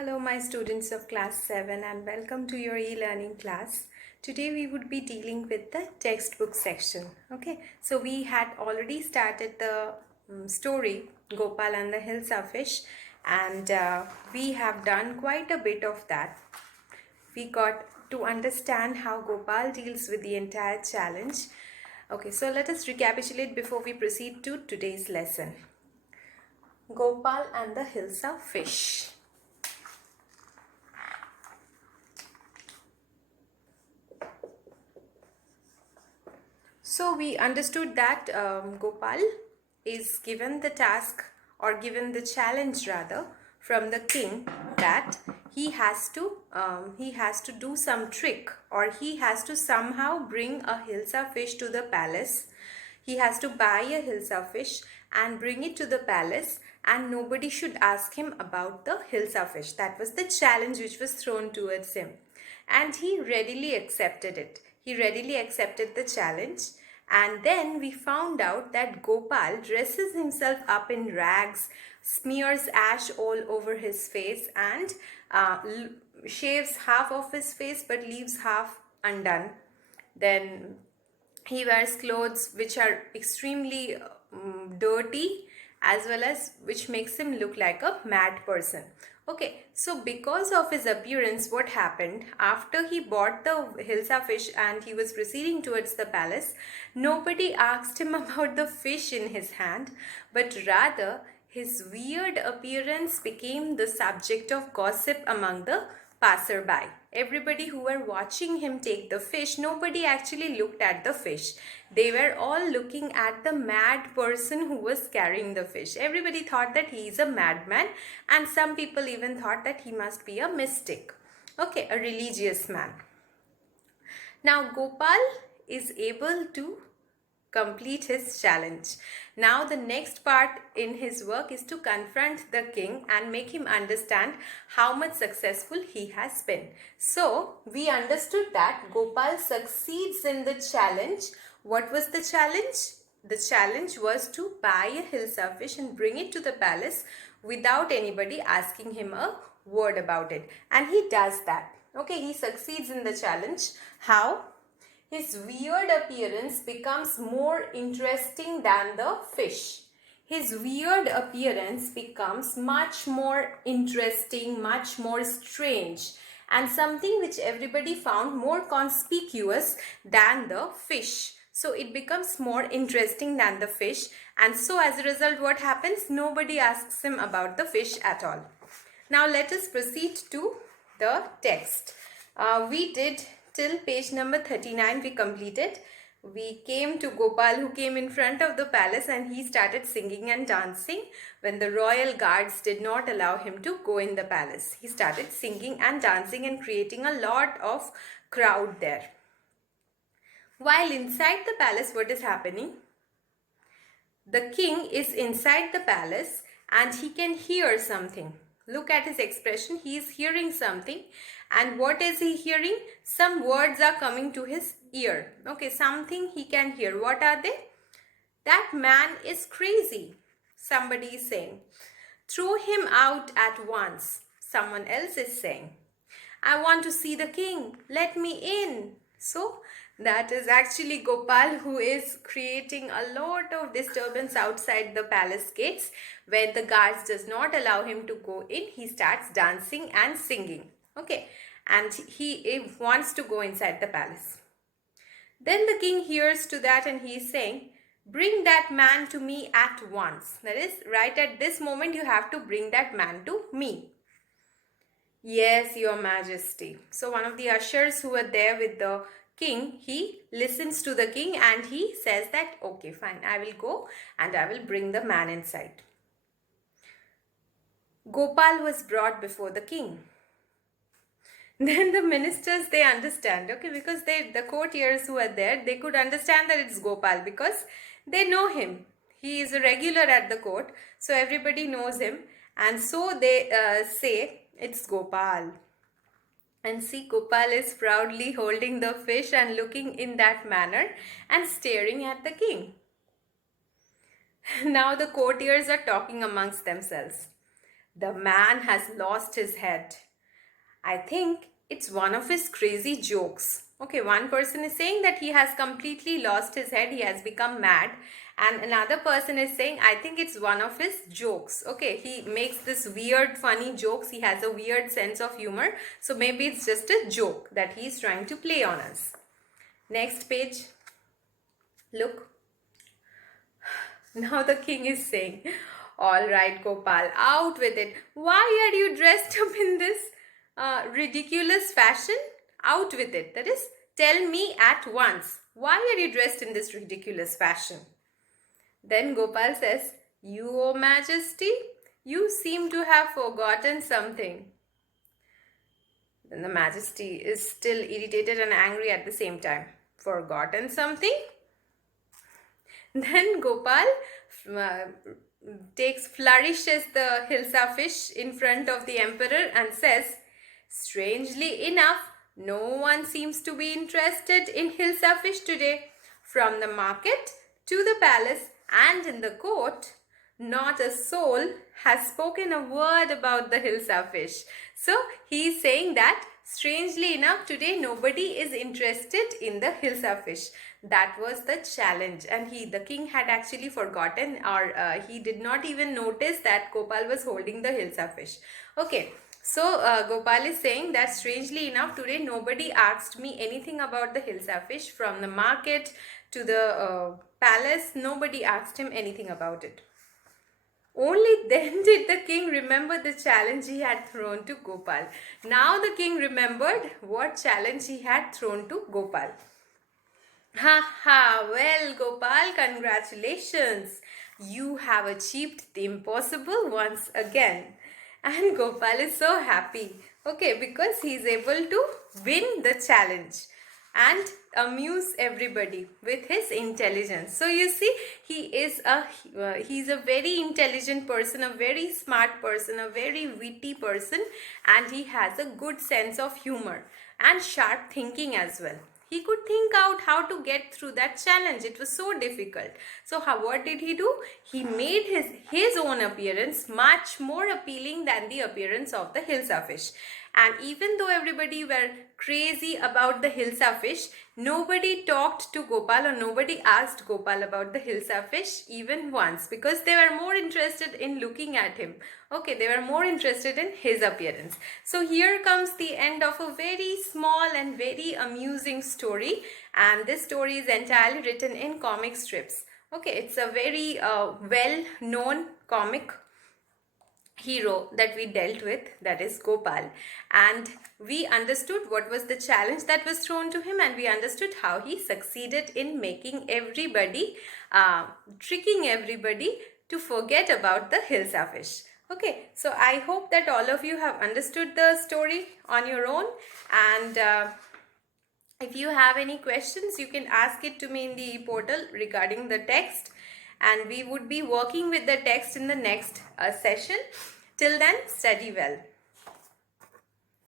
Hello, my students of class 7, and welcome to your e-learning class. Today we would be dealing with the textbook section. Okay, so we had already started the story Gopal and the Hilsa fish, and we have done quite a bit of that. We got to understand how Gopal deals with the entire challenge. Okay, so let us recapitulate before we proceed to today's lesson. Gopal and the Hilsa fish. So we understood that Gopal is given the task or given the challenge rather from the king that he has to do some trick, or he has to somehow bring a Hilsa fish to the palace. He has to buy a Hilsa fish and bring it to the palace, and nobody should ask him about the Hilsa fish. That was the challenge which was thrown towards him, and he readily accepted it. He readily accepted the challenge. And then we found out that Gopal dresses himself up in rags, smears ash all over his face, and shaves half of his face but leaves half undone. Then he wears clothes which are extremely dirty, as well as which makes him look like a mad person. Okay, so because of his appearance, what happened after he bought the Hilsa fish and he was proceeding towards the palace, nobody asked him about the fish in his hand, but rather his weird appearance became the subject of gossip among the passerby. Everybody who were watching him take the fish, nobody actually looked at the fish. They were all looking at the mad person who was carrying the fish. Everybody thought that he is a madman, and some people even thought that he must be a mystic. Okay, a religious man. Now Gopal is able to complete his challenge. Now the next part in his work is to confront the king and make him understand how much successful he has been. So we understood that Gopal succeeds in the challenge. What was the challenge? The challenge was to buy a Hilsa fish and bring it to the palace without anybody asking him a word about it. And he does that. Okay, he succeeds in the challenge. How? His weird appearance becomes more interesting than the fish. His weird appearance becomes much more interesting, much more strange, and something which everybody found more conspicuous than the fish. So it becomes more interesting than the fish, and so as a result, what happens? Nobody asks him about the fish at all. Now let us proceed to the text. We did till page number 39 we completed. We came to Gopal, who came in front of the palace, and he started singing and dancing when the royal guards did not allow him to go in the palace. He started singing and dancing and creating a lot of crowd there. While inside the palace, what is happening? The king is inside the palace and he can hear something. Look at his expression. He is hearing something. And what is he hearing? Some words are coming to his ear. Okay, something he can hear. What are they? That man is crazy, somebody is saying. Throw him out at once, someone else is saying. I want to see the king. Let me in. So that is actually Gopal, who is creating a lot of disturbance outside the palace gates. Where the guards does not allow him to go in, he starts dancing and singing. Okay, and he wants to go inside the palace. Then the king hears to that and he is saying, bring that man to me at once. That is, right at this moment you have to bring that man to me. Yes, your majesty. So one of the ushers who were there with the king, he listens to the king and he says that, okay, fine, I will go and I will bring the man inside. Gopal was brought before the king. Then the ministers, they understand, okay, because the courtiers who are there, they could understand that it's Gopal because they know him. He is a regular at the court, so everybody knows him, and so they say it's Gopal. And see, Gopal is proudly holding the fish and looking in that manner and staring at the king. Now the courtiers are talking amongst themselves. The man has lost his head. I think it's one of his crazy jokes. Okay, one person is saying that he has completely lost his head, he has become mad. And another person is saying, I think it's one of his jokes. Okay, he makes this weird, funny jokes. He has a weird sense of humor. So maybe it's just a joke that he's trying to play on us. Next page. Look. Now the king is saying, all right, Gopal, out with it. Why are you dressed up in this ridiculous fashion? Out with it. That is, tell me at once. Why are you dressed in this ridiculous fashion? Then Gopal says, "You, Majesty, you seem to have forgotten something." Then the Majesty is still irritated and angry at the same time. Forgotten something? Then Gopal flourishes the Hilsa fish in front of the emperor and says, "Strangely enough, no one seems to be interested in Hilsa fish today. From the market to the palace and in the court, not a soul has spoken a word about the Hilsa fish." So he is saying that strangely enough today nobody is interested in the Hilsa fish. That was the challenge, and the king had actually forgotten, or he did not even notice that Gopal was holding the Hilsa fish. Okay. So Gopal is saying that strangely enough today nobody asked me anything about the Hilsa fish. From the market to the palace, nobody asked him anything about it. Only then did the king remember the challenge he had thrown to Gopal. Now the king remembered what challenge he had thrown to Gopal. Ha ha, well Gopal, congratulations. You have achieved the impossible once again. And Gopal is so happy, okay, because he is able to win the challenge and amuse everybody with his intelligence. So you see, he's a very intelligent person, a very smart person, a very witty person, and he has a good sense of humor and sharp thinking as well. He could think out how to get through that challenge. It was so difficult. So what did he do? He made his own appearance much more appealing than the appearance of the Hilsa fish. And even though everybody were crazy about the Hilsa fish, nobody talked to Gopal or nobody asked Gopal about the Hilsa fish even once, because they were more interested in looking at him. Okay, they were more interested in his appearance. So here comes the end of a very small and very amusing story, and this story is entirely written in comic strips. Okay, it's a very well-known comic hero that we dealt with, that is Gopal, and we understood what was the challenge that was thrown to him, and we understood how he succeeded in making everybody, tricking everybody to forget about the Hilsa fish. Okay, so I hope that all of you have understood the story on your own, and if you have any questions, you can ask it to me in the portal regarding the text, and we would be working with the text in the next session. Till then, study well.